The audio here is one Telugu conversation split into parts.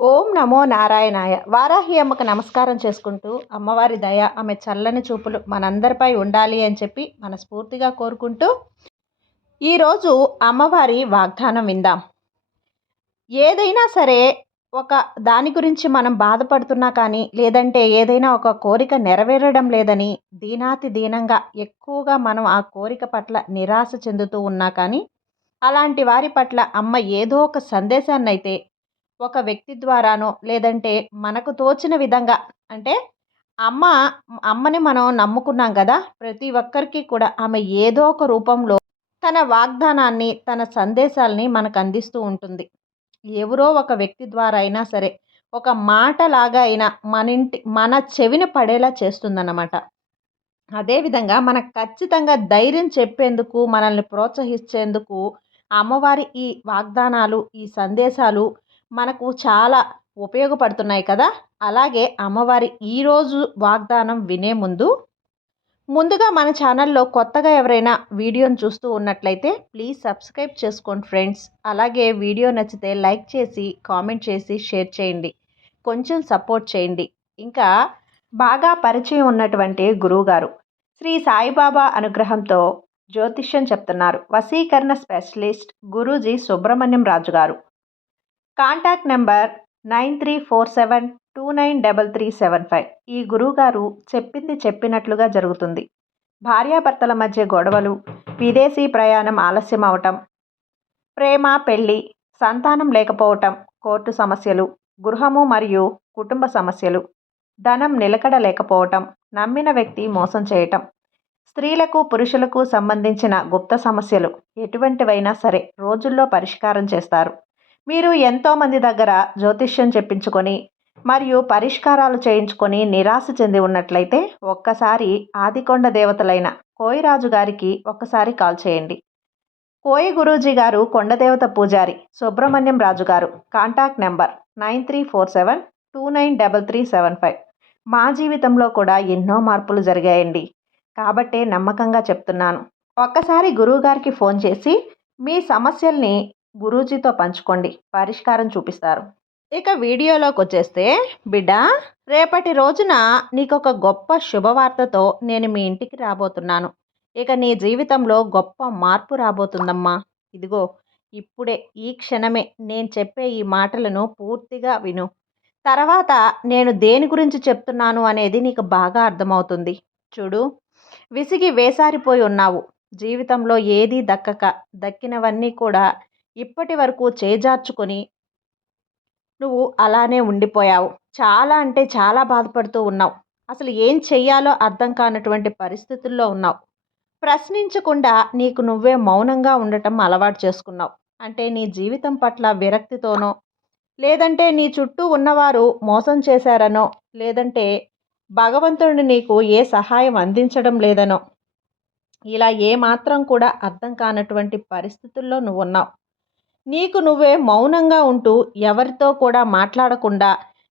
ఓం నమో నారాయణాయ. వారాహి అమ్మకు నమస్కారం చేసుకుంటూ అమ్మవారి దయ ఆమె చల్లని చూపులు మనందరిపై ఉండాలి అని చెప్పి మనస్ఫూర్తిగా కోరుకుంటూ ఈరోజు అమ్మవారి వాగ్దానం విందాం. ఏదైనా సరే ఒక దాని గురించి మనం బాధపడుతున్నా కానీ లేదంటే ఏదైనా ఒక కోరిక నెరవేరడం లేదని దీనాతి దీనంగా ఎక్కువగా మనం ఆ కోరిక పట్ల నిరాశ చెందుతూ ఉన్నా కానీ అలాంటి వారి పట్ల అమ్మ ఏదో ఒక సందేశాన్ని అయితే ఒక వ్యక్తి ద్వారానో లేదంటే మనకు తోచిన విధంగా అంటే అమ్మ అమ్మని మనం నమ్ముకున్నాం కదా ప్రతి ఒక్కరికి కూడా ఆమె ఏదో ఒక రూపంలో తన వాగ్దానాన్ని తన సందేశాలని మనకు అందిస్తూ ఉంటుంది. ఎవరో ఒక వ్యక్తి ద్వారా అయినా సరే ఒక మాటలాగా అయినా మన ఇంటి మన చెవిన పడేలా చేస్తుందన్నమాట. అదేవిధంగా మనకు ఖచ్చితంగా ధైర్యం చెప్పేందుకు మనల్ని ప్రోత్సహించేందుకు అమ్మవారి ఈ వాగ్దానాలు ఈ సందేశాలు మనకు చాలా ఉపయోగపడుతున్నాయి కదా! అలాగే అమ్మవారి ఈరోజు వాగ్దానం వినే ముందు ముందుగా మన ఛానల్లో కొత్తగా ఎవరైనా వీడియోను చూస్తూ ఉన్నట్లయితే ప్లీజ్ సబ్స్క్రైబ్ చేసుకోండి ఫ్రెండ్స్. అలాగే వీడియో నచ్చితే లైక్ చేసి కామెంట్ చేసి షేర్ చేయండి. కొంచెం సపోర్ట్ చేయండి. ఇంకా బాగా పరిచయం ఉన్నటువంటి గురువుగారు శ్రీ సాయిబాబా అనుగ్రహంతో జ్యోతిష్యం చెప్తున్నారు. వసీకరణ స్పెషలిస్ట్ గురూజీ సుబ్రహ్మణ్యం రాజు గారు. Contact number nine three four seven two nine double three seven five. ఈ గురువుగారు చెప్పింది చెప్పినట్లుగా జరుగుతుంది. భార్యాభర్తల మధ్య గొడవలు విదేశీ ప్రయాణం ఆలస్యం అవటం ప్రేమ పెళ్ళి సంతానం లేకపోవటం కోర్టు సమస్యలు గృహము మరియు కుటుంబ సమస్యలు ధనం నిలకడ లేకపోవటం నమ్మిన వ్యక్తి మోసం చేయటం స్త్రీలకు పురుషులకు సంబంధించిన గుప్త సమస్యలు ఎటువంటివైనా సరే రోజుల్లో పరిష్కారం చేస్తారు. మీరు ఎంతోమంది దగ్గర జ్యోతిష్యం చెప్పించుకొని మరియు పరిష్కారాలు చేయించుకొని నిరాశ చెంది ఉన్నట్లయితే ఒక్కసారి ఆదికొండ దేవతలైన కోయిరాజు గారికి ఒక్కసారి కాల్ చేయండి. కోయి గురూజీ గారు కొండదేవత పూజారి సుబ్రహ్మణ్యం రాజు గారు. Contact number nine three four seven two nine double three seven five. మా జీవితంలో కూడా ఎన్నో మార్పులు జరిగాయండి. కాబట్టే నమ్మకంగా చెప్తున్నాను. ఒక్కసారి గురువుగారికి ఫోన్ చేసి మీ సమస్యల్ని గురూజీతో పంచుకోండి. పరిష్కారం చూపిస్తారు. ఇక వీడియోలోకి వచ్చేస్తే బిడ్డ రేపటి రోజున నీకు ఒక గొప్ప శుభవార్తతో నేను మీ ఇంటికి రాబోతున్నాను. ఇక నీ జీవితంలో గొప్ప మార్పు రాబోతుందమ్మా. ఇదిగో ఇప్పుడే ఈ క్షణమే నేను చెప్పే ఈ మాటలను పూర్తిగా విను. తర్వాత నేను దేని గురించి చెప్తున్నాను అనేది నీకు బాగా అర్థమవుతుంది. చూడు విసిగి వేసారిపోయి ఉన్నావు. జీవితంలో ఏదీ దక్కక దక్కినవన్నీ కూడా ఇప్పటి వరకు చేజార్చుకొని నువ్వు అలానే ఉండిపోయావు. చాలా అంటే చాలా బాధపడుతూ ఉన్నావు. అసలు ఏం చెయ్యాలో అర్థం కానటువంటి పరిస్థితుల్లో ఉన్నావు. ప్రశ్నించకుండా నీకు నువ్వే మౌనంగా ఉండటం అలవాటు చేసుకున్నావు. అంటే నీ జీవితం పట్ల విరక్తితోనో లేదంటే నీ చుట్టూ ఉన్నవారు మోసం చేశారనో లేదంటే భగవంతుడిని నీకు ఏ సహాయం అందించడం లేదనో ఇలా ఏమాత్రం కూడా అర్థం కానటువంటి పరిస్థితుల్లో నువ్వు ఉన్నావు. నీకు నువ్వే మౌనంగా ఉంటూ ఎవరితో కూడా మాట్లాడకుండా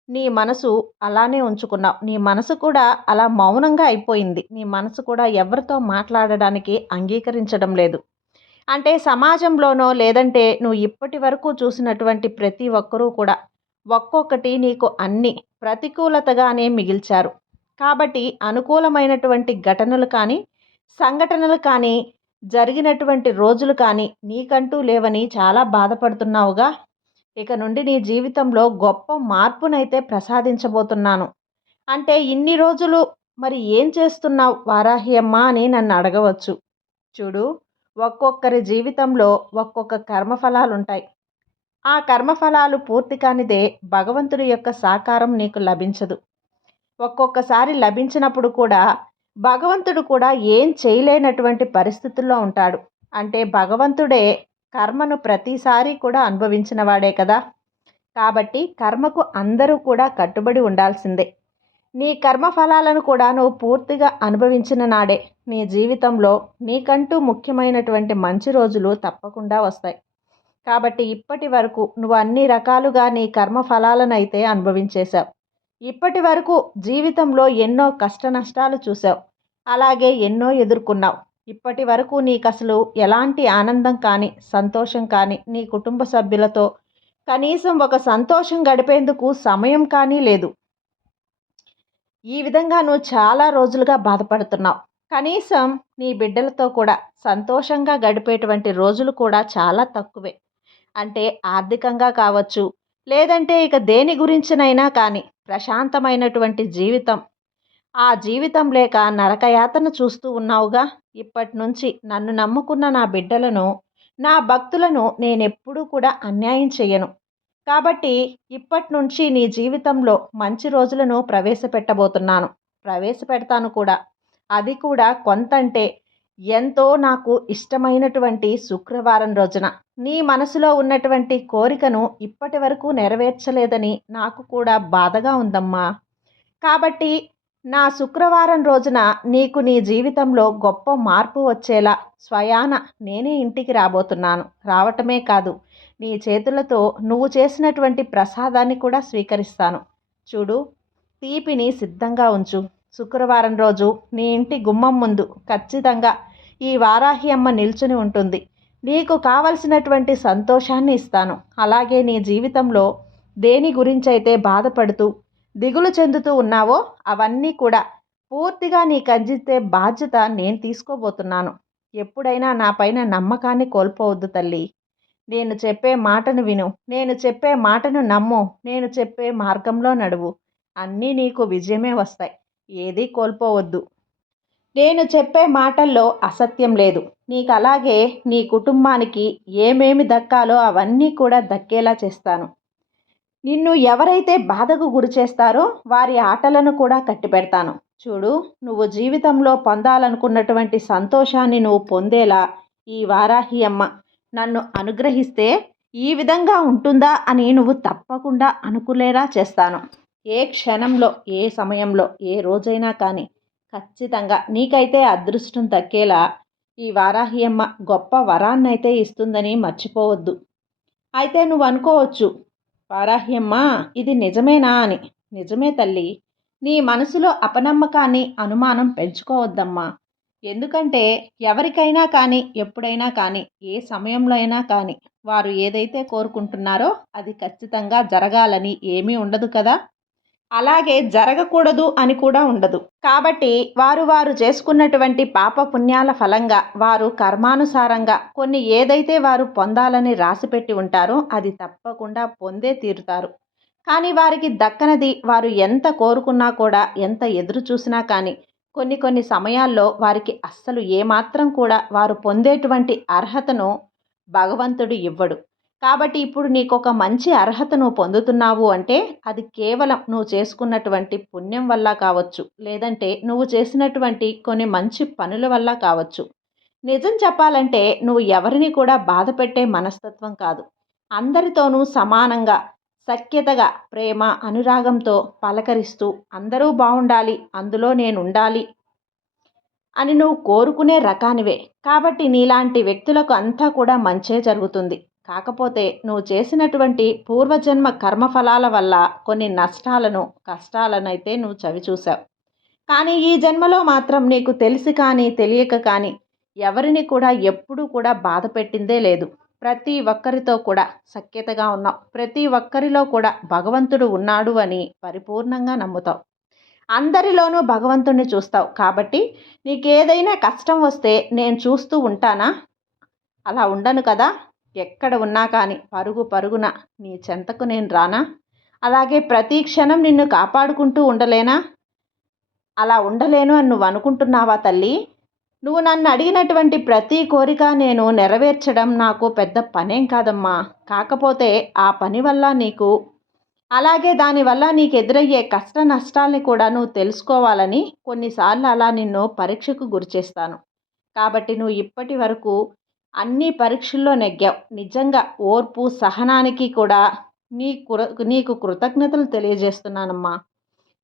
నీ మనసు అలానే ఉంచుకున్నావు. నీ మనసు కూడా అలా మౌనంగా అయిపోయింది. నీ మనసు కూడా ఎవరితో మాట్లాడడానికి అంగీకరించడం లేదు. అంటే సమాజంలోనో లేదంటే నువ్వు ఇప్పటి వరకు చూసినటువంటి ప్రతి ఒక్కరూ కూడా ఒక్కొక్కటి నీకు అన్ని ప్రతికూలతగానే మిగిల్చారు. కాబట్టి అనుకూలమైనటువంటి ఘటనలు కానీ సంఘటనలు కానీ జరిగినటువంటి రోజులు కానీ నీకంటూ లేవని చాలా బాధపడుతున్నావుగా. ఇక నుండి నీ జీవితంలో గొప్ప మార్పునైతే ప్రసాదించబోతున్నాను. అంటే ఇన్ని రోజులు మరి ఏం చేస్తున్నావు వారాహి అమ్మ అని నన్ను అడగవచ్చు. చూడు ఒక్కొక్కరి జీవితంలో ఒక్కొక్క కర్మఫలాలు ఉంటాయి ఆ కర్మఫలాలు పూర్తి కానిదే భగవంతుడి యొక్క సాకారం నీకు లభించదు. ఒక్కొక్కసారి లభించినప్పుడు కూడా భగవంతుడు కూడా ఏం చేయలేనటువంటి పరిస్థితుల్లో ఉంటాడు. అంటే భగవంతుడే కర్మను ప్రతిసారి కూడా అనుభవించిన వాడే కదా. కాబట్టి కర్మకు అందరూ కూడా కట్టుబడి ఉండాల్సిందే. నీ కర్మ ఫలాలను కూడా నువ్వు పూర్తిగా అనుభవించిన నాడే. నీ జీవితంలో నీకంటూ ముఖ్యమైనటువంటి మంచి రోజులు తప్పకుండా వస్తాయి. కాబట్టి ఇప్పటి వరకు నువ్వు అన్ని రకాలుగా నీ కర్మ ఫలాలను అయితే అనుభవించేశావు. ఇప్పటి వరకు జీవితంలో ఎన్నో కష్ట నష్టాలు చూసావు అలాగే ఎన్నో ఎదుర్కొన్నావు. ఇప్పటి వరకు నీకు అసలు ఎలాంటి ఆనందం కానీ సంతోషం కానీ నీ కుటుంబ సభ్యులతో కనీసం ఒక సంతోషం గడిపేందుకు సమయం కానీ లేదు. ఈ విధంగా నువ్వు చాలా రోజులుగా బాధపడుతున్నావు. కనీసం నీ బిడ్డలతో కూడా సంతోషంగా గడిపేటువంటి రోజులు కూడా చాలా తక్కువే. అంటే ఆర్థికంగా కావచ్చు లేదంటే ఇక దేని గురించినైనా కానీ ప్రశాంతమైనటువంటి జీవితం. ఆ జీవితం లేక నరకయాతన చూస్తూ ఉన్నావుగా? ఇప్పటి నుంచి నన్ను నమ్ముకున్న నా బిడ్డలను నా భక్తులను నేనెప్పుడూ కూడా అన్యాయం చేయను కాబట్టి ఇప్పటి నుంచి నీ జీవితంలో మంచి రోజులను ప్రవేశపెట్టబోతున్నాను. ప్రవేశపెడతాను కూడా. అది కూడా కొంతంటే ఎంతో నాకు ఇష్టమైనటువంటి శుక్రవారం రోజున. నీ మనసులో ఉన్నటువంటి కోరికను ఇప్పటి వరకు నెరవేర్చలేదని నాకు కూడా బాధగా ఉందమ్మా. కాబట్టి నా శుక్రవారం రోజున నీకు నీ జీవితంలో గొప్ప మార్పు వచ్చేలా స్వయాన నేనే ఇంటికి రాబోతున్నాను. రావటమే కాదు నీ చేతులతో నువ్వు చేసినటువంటి ప్రసాదాన్ని కూడా స్వీకరిస్తాను. చూడు తీపిని సిద్ధంగా ఉంచు. శుక్రవారం రోజు నీ ఇంటి గుమ్మం ముందు ఖచ్చితంగా ఈ వారాహి అమ్మ నిల్చుని ఉంటుంది. నీకు కావలసినటువంటి సంతోషాన్ని ఇస్తాను. అలాగే నీ జీవితంలో దేని గురించైతే బాధపడుతూ దిగులు చెందుతూ ఉన్నావో అవన్నీ కూడా పూర్తిగా నీకు అందితే బాధ్యత నేను తీసుకోబోతున్నాను. ఎప్పుడైనా నా పైన నమ్మకాన్ని కోల్పోవద్దు తల్లి. నేను చెప్పే మాటను విను. నేను చెప్పే మాటను నమ్ము. నేను చెప్పే మార్గంలో నడువు. అన్నీ నీకు విజయమే వస్తాయి. ఏదీ కోల్పోవద్దు. నేను చెప్పే మాటల్లో అసత్యం లేదు. నీకు అలాగే నీ కుటుంబానికి ఏమేమి దక్కాలో అవన్నీ కూడా దక్కేలా చేస్తాను. నిన్ను ఎవరైతే బాధకు గురి చేస్తారో వారి ఆటలను కూడా కట్టిపెడతాను. చూడు నువ్వు జీవితంలో పొందాలనుకున్నటువంటి సంతోషాన్ని నువ్వు పొందేలా ఈ వారాహి అమ్మ నన్ను అనుగ్రహిస్తే ఈ విధంగా ఉంటుందా అని నువ్వు తప్పకుండా అనుకునేలా చేస్తాను. ఏ క్షణంలో ఏ సమయంలో ఏ రోజైనా కానీ ఖచ్చితంగా నీకైతే అదృష్టం దక్కేలా ఈ వారాహ్యమ్మ గొప్ప వరాన్నైతే ఇస్తుందని మర్చిపోవద్దు. అయితే నువ్వు అనుకోవచ్చు వారాహ్యమ్మ ఇది నిజమేనా అని. నిజమే తల్లి నీ మనసులో అపనమ్మకాన్ని అనుమానం పెంచుకోవద్దమ్మా. ఎందుకంటే ఎవరికైనా కానీ ఎప్పుడైనా కానీ ఏ సమయంలో అయినా కానీ వారు ఏదైతే కోరుకుంటున్నారో అది ఖచ్చితంగా జరగాలని ఏమీ ఉండదు కదా. అలాగే జరగకూడదు అని కూడా ఉండదు. కాబట్టి వారు వారు చేసుకున్నటువంటి పాప పుణ్యాల ఫలంగా వారు కర్మానుసారంగా కొన్ని ఏదైతే వారు పొందాలని రాసిపెట్టి ఉంటారో అది తప్పకుండా పొందే తీరుతారు. కానీ వారికి దక్కనది వారు ఎంత కోరుకున్నా కూడా ఎంత ఎదురు చూసినా కానీ కొన్ని కొన్ని సమయాల్లో వారికి అస్సలు ఏమాత్రం కూడా వారు పొందేటువంటి అర్హతను భగవంతుడు ఇవ్వడు. కాబట్టి ఇప్పుడు నీకు ఒక మంచి అర్హత నువ్వు పొందుతున్నావు అంటే అది కేవలం నువ్వు చేసుకున్నటువంటి పుణ్యం వల్ల కావచ్చు. లేదంటే నువ్వు చేసినటువంటి కొన్ని మంచి పనుల వల్ల కావచ్చు. నిజం చెప్పాలంటే నువ్వు ఎవరిని కూడా బాధ పెట్టే మనస్తత్వం కాదు. అందరితోనూ సమానంగా సఖ్యతగా ప్రేమ అనురాగంతో పలకరిస్తూ అందరూ బాగుండాలి అందులో నేను ఉండాలి అని నువ్వు కోరుకునే రకానివే. కాబట్టి నీలాంటి వ్యక్తులకు అంతా కూడా మంచే జరుగుతుంది. కాకపోతే నువ్వు చేసినటువంటి పూర్వజన్మ కర్మఫలాల వల్ల కొన్ని నష్టాలను కష్టాలనైతే నువ్వు చవిచూసావు కానీ ఈ జన్మలో మాత్రం నీకు తెలిసి కానీ తెలియక కానీ ఎవరిని కూడా ఎప్పుడూ కూడా బాధ పెట్టిందే లేదు. ప్రతి ఒక్కరితో కూడా సఖ్యతగా ఉన్నావు. ప్రతి ఒక్కరిలో కూడా భగవంతుడు ఉన్నాడు అని పరిపూర్ణంగా నమ్ముతావు. అందరిలోనూ భగవంతుడిని చూస్తావు. కాబట్టి నీకు ఏదైనా కష్టం వస్తే నేను చూస్తూ ఉంటానా? అలా ఉండను కదా? ఎక్కడ ఉన్నా కానీ పరుగు పరుగున నీ చెంతకు నేను రానా? అలాగే ప్రతి క్షణం నిన్ను కాపాడుకుంటూ ఉండలేనా? అలా ఉండలేను అని నువ్వు అనుకుంటున్నావా తల్లి? నువ్వు నన్ను అడిగినటువంటి ప్రతి కోరిక నేను నెరవేర్చడం నాకు పెద్ద పనేం కాదమ్మా. కాకపోతే ఆ పని వల్ల నీకు అలాగే దానివల్ల నీకు ఎదురయ్యే కష్ట నష్టాల్ని కూడా నువ్వు తెలుసుకోవాలని కొన్నిసార్లు అలా నిన్ను పరీక్షకు గురిచేస్తాను. కాబట్టి నువ్వు ఇప్పటి వరకు అన్ని పరీక్షల్లో నెగ్గావు. నిజంగా ఓర్పు సహనానికి కూడా నీ కృ నీకు కృతజ్ఞతలు తెలియజేస్తున్నానమ్మా.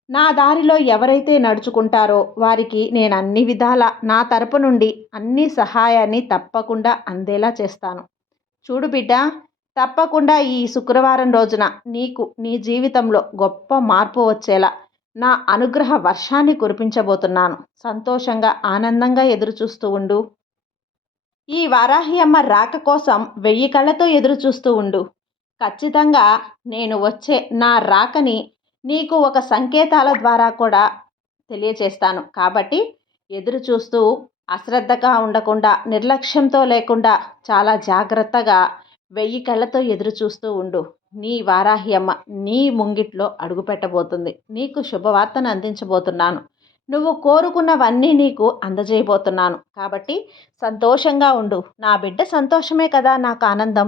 నా దారిలో ఎవరైతే నడుచుకుంటారో వారికి నేను అన్ని విధాల నా తరపు నుండి అన్ని సహాయాన్ని తప్పకుండా అందేలా చేస్తాను. చూడు బిడ్డ తప్పకుండా ఈ శుక్రవారం రోజున నీకు నీ జీవితంలో గొప్ప మార్పు వచ్చేలా నా అనుగ్రహ వర్షాన్ని కురిపించబోతున్నాను. సంతోషంగా ఆనందంగా ఎదురుచూస్తూ ఉండు. ఈ వారాహి అమ్మ రాక కోసం వెయ్యి కళ్ళతో ఎదురు చూస్తూ ఉండు. ఖచ్చితంగా నేను వచ్చే నా రాకని నీకు ఒక సంకేతాల ద్వారా కూడా తెలియచేస్తాను. కాబట్టి ఎదురు చూస్తూ అశ్రద్ధగా ఉండకుండా నిర్లక్ష్యంతో లేకుండా చాలా జాగ్రత్తగా వెయ్యి కళ్ళతో ఎదురు చూస్తూ ఉండు. నీ వారాహి అమ్మ నీ ముంగిట్లో అడుగుపెట్టబోతుంది. నీకు శుభవార్తను అందించబోతున్నాను. నువ్వు కోరుకున్నవన్నీ నీకు అందజేయబోతున్నాను. కాబట్టి సంతోషంగా ఉండు. నా బిడ్డ సంతోషమే కదా నాకు ఆనందం.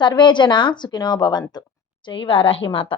సర్వేజన సుఖినోభవంతు జై వారాహి మాత.